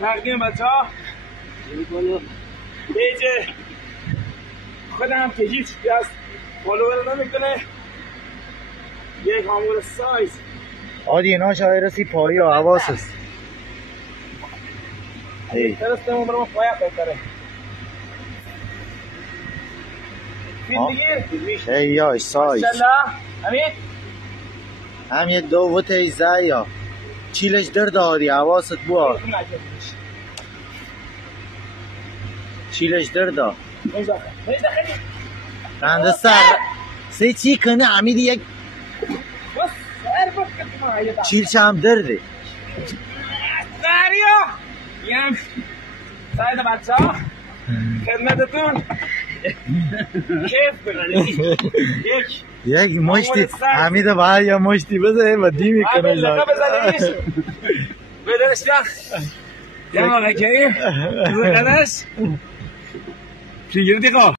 تقدیم بچه ها پیج خودم که هیچ کس فالوور نمیکنه یک آمور سایز عادی اینا شاید سیپاهی و حواس است فرستمون برام پایا بهتره فیلم بگیر ای یا سایز ماشاءالله همین هم یه دو و تیزه یا چیلش در داری حواست بود چیلش در دا رنده سر سی چی کنه عمیدی یک چیلش هم درده داریا یم ساید بچه ها خدمتتون کیف کنید یک مشتی حمیده باید یا مشتی بزنه و دی میکنه لقا بزنیش بدنش جان یا مقاکهی روی قدش چی گردی خواه